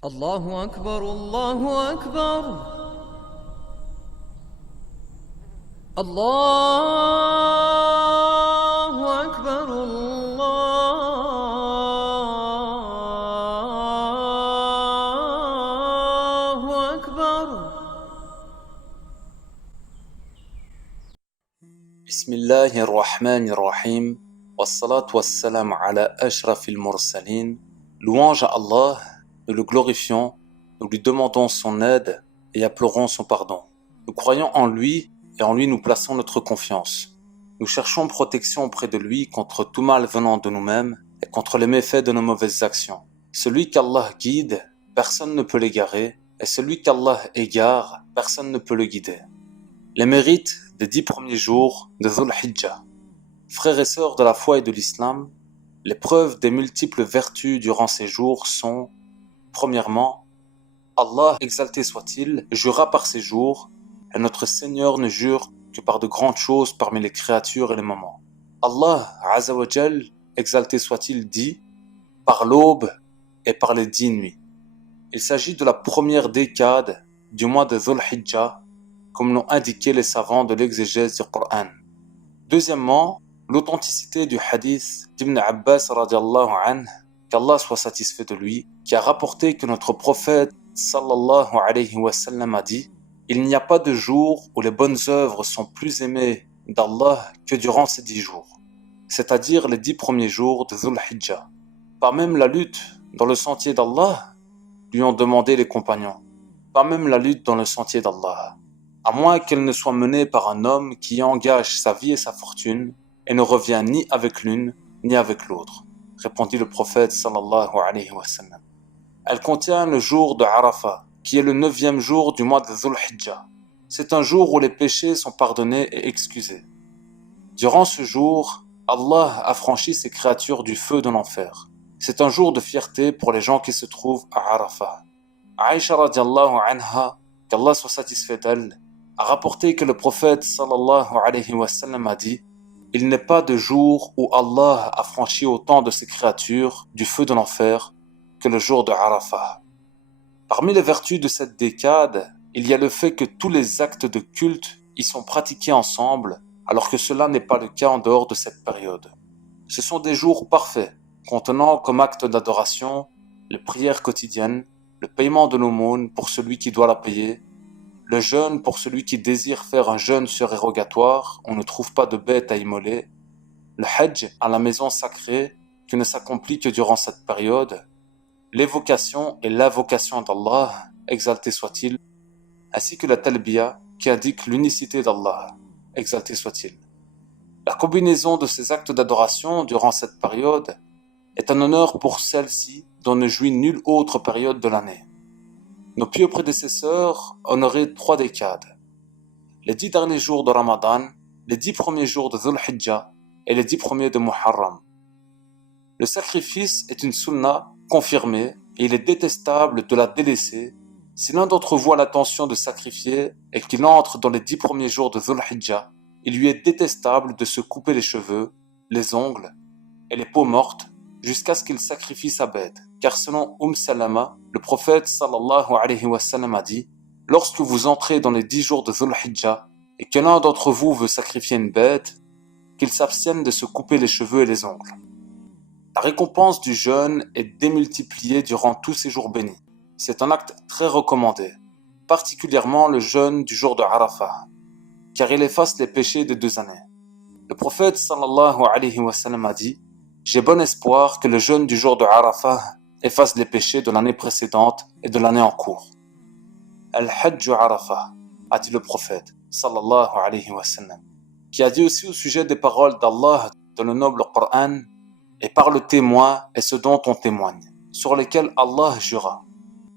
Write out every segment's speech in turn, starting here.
الله أكبر الله أكبر. الله أكبر الله أكبر. بسم الله الرحمن الرحيم والصلاة والسلام على أشرف المرسلين. Louange à Allah, nous le glorifions, nous lui demandons son aide et implorons son pardon. Nous croyons en lui et en lui nous plaçons notre confiance. Nous cherchons protection auprès de lui contre tout mal venant de nous-mêmes et contre les méfaits de nos mauvaises actions. Celui qu'Allah guide, personne ne peut l'égarer, et celui qu'Allah égare, personne ne peut le guider. Les mérites des 10 premiers jours de Dhul Hijjah. Frères et sœurs de la foi et de l'islam, les preuves des multiples vertus durant ces jours sont: premièrement, Allah, exalté soit-il, jura par ces jours, et notre Seigneur ne jure que par de grandes choses parmi les créatures et les moments. Allah, Azza wa Jal, exalté soit-il, dit par l'aube et par les 10 nuits. Il s'agit de la première décade du mois de Dhul Hijjah, comme l'ont indiqué les savants de l'exégèse du Coran. Deuxièmement, l'authenticité du hadith d'Ibn Abbas radiallahu anhu, qu'Allah soit satisfait de lui, qui a rapporté que notre prophète sallallahu alayhi wa sallam a dit: il n'y a pas de jour où les bonnes œuvres sont plus aimées d'Allah que durant ces 10 jours, c'est-à-dire les 10 premiers jours de Dhul Hijjah. Pas même la lutte dans le sentier d'Allah, lui ont demandé les compagnons. Pas même la lutte dans le sentier d'Allah, à moins qu'elle ne soit menée par un homme qui engage sa vie et sa fortune et ne revient ni avec l'une ni avec l'autre, répondit le prophète sallallahu alayhi wa sallam. Elle contient le jour de Arafat, qui est le 9e jour du mois de Dhul Hijjah. C'est un jour où les péchés sont pardonnés et excusés. Durant ce jour, Allah affranchit ses créatures du feu de l'enfer. C'est un jour de fierté pour les gens qui se trouvent à Arafat. Aïcha radiallahu anha, qu'Allah soit satisfait d'elle, a rapporté que le prophète sallallahu alayhi wa sallam a dit: il n'est pas de jour où Allah a franchi autant de ses créatures du feu de l'enfer que le jour de Arafat. Parmi les vertus de cette décade, il y a le fait que tous les actes de culte y sont pratiqués ensemble, alors que cela n'est pas le cas en dehors de cette période. Ce sont des jours parfaits, contenant comme acte d'adoration les prières quotidiennes, le paiement de l'aumône pour celui qui doit la payer, le jeûne pour celui qui désire faire un jeûne surérogatoire, on ne trouve pas de bête à immoler, le hajj à la maison sacrée qui ne s'accomplit que durant cette période, l'évocation et l'invocation d'Allah, exalté soit-il, ainsi que la talbiya qui indique l'unicité d'Allah, exalté soit-il. La combinaison de ces actes d'adoration durant cette période est un honneur pour celle-ci dont ne jouit nulle autre période de l'année. Nos pieux prédécesseurs honoraient 3 décades: les 10 derniers jours de Ramadan, les 10 premiers jours de Dhul Hijjah et les 10 premiers de Muharram. Le sacrifice est une sunna confirmée et il est détestable de la délaisser. Si l'un d'entre vous a l'intention de sacrifier et qu'il entre dans les 10 premiers jours de Dhul Hijjah, il lui est détestable de se couper les cheveux, les ongles et les peaux mortes jusqu'à ce qu'il sacrifie sa bête. Car selon Salama, le prophète sallallahu alayhi wa sallam a dit: lorsque vous entrez dans les 10 jours de Dhul Hijjah et que l'un d'entre vous veut sacrifier une bête, qu'il s'abstienne de se couper les cheveux et les ongles. La récompense du jeûne est démultipliée durant tous ces jours bénis. C'est un acte très recommandé, particulièrement le jeûne du jour de Arafat, car il efface les péchés des 2 années. Le prophète sallallahu alayhi wa sallam a dit: j'ai bon espoir que le jeûne du jour de Arafat efface les péchés de l'année précédente et de l'année en cours. Al-Hajj Arafat, a dit le prophète sallallahu alayhi wa sallam, qui a dit aussi au sujet des paroles d'Allah dans le noble Coran: et par le témoin et ce dont on témoigne, sur lesquels Allah jura.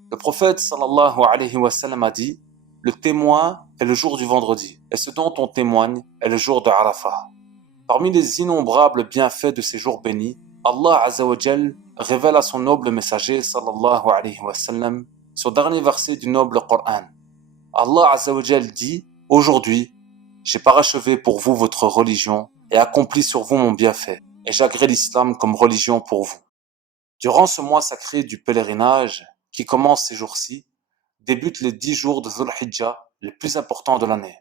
Le prophète sallallahu alayhi wa sallam a dit: le témoin est le jour du vendredi et ce dont on témoigne est le jour de Arafat. Parmi les innombrables bienfaits de ces jours bénis, Allah Azza wa Jal révèle à son noble messager sallallahu alayhi wa sallam son dernier verset du noble Coran. Allah Azza wa Jal dit: aujourd'hui, j'ai parachevé pour vous votre religion et accompli sur vous mon bienfait, et j'agrée l'islam comme religion pour vous. Durant ce mois sacré du pèlerinage, qui commence ces jours-ci, débute les 10 jours de Dhul Hijjah, les plus importants de l'année.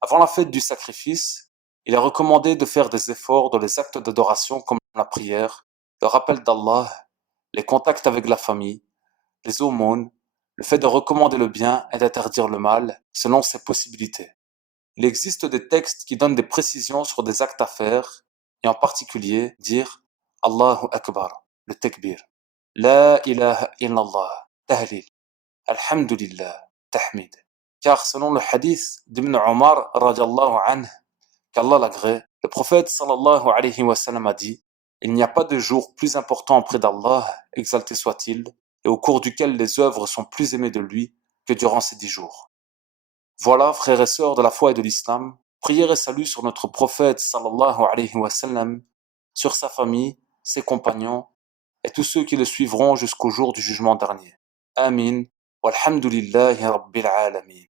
Avant la fête du sacrifice, il est recommandé de faire des efforts dans les actes d'adoration comme la prière, le rappel d'Allah, les contacts avec la famille, les aumônes, le fait de recommander le bien et d'interdire le mal selon ses possibilités. Il existe des textes qui donnent des précisions sur des actes à faire, et en particulier dire Allahu Akbar, le takbir, La ilaha illallah, tahlil, Alhamdulillah, tahmid. Car selon le hadith d'Ibn Omar radiallahu anhu, qu'Allah l'agrée, le prophète sallallahu alayhi wa sallam a dit il n'y a pas de jour plus important auprès d'Allah, exalté soit-il, et au cours duquel les œuvres sont plus aimées de lui que durant ces 10 jours. Voilà, frères et sœurs de la foi et de l'islam, prière et salut sur notre prophète sallallahu alayhi wa sallam, sur sa famille, ses compagnons, et tous ceux qui le suivront jusqu'au jour du jugement dernier. Amin. Walhamdulillahi rabbil alamin.